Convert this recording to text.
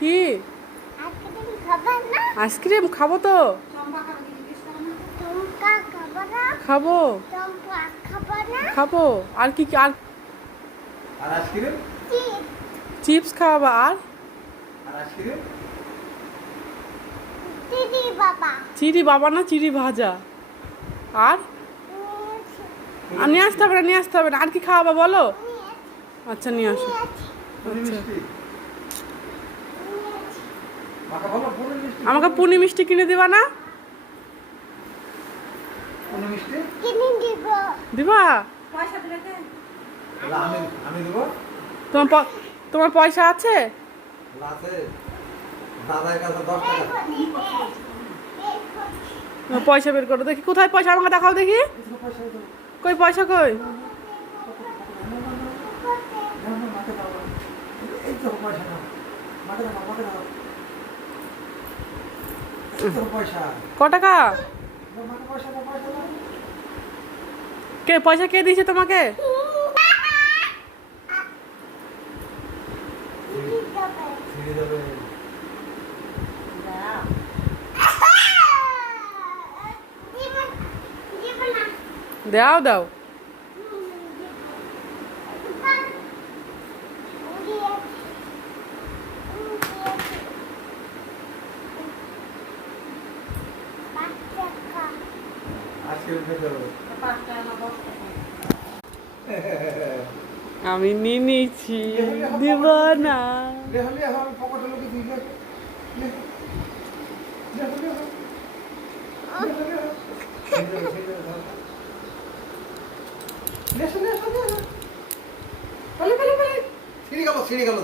কি আইসক্রিম খাবো তো। খাবো খাবো আর কি আর আইসক্রিম চিপস খাওয়াবা আর আইসক্রিম চিড়ি বাবা না চিড়ি ভাজা আর আর নিয়ে আসতে হবে না নিয়ে আসতে হবে না। আর কি খাওয়াবা বলো। আচ্ছা নিয়ে আসো। আচ্ছা আমাকে পুনি মিষ্টি কিনে দিবা না। দিবা আমি দেবো তোমার পয়সা আছে। দাদার কাছে 10 টাকা পয়সা বের করো দেখি। কোথায় পয়সা আমাকে দেখাও দেখি। কই পয়সা কই। ক টাকা কে পয়সা কে দিয়েছে তোমাকে। দাও দাও আমি নিয়ে নিয়েছি দিব না। ছিঁড়ে গেল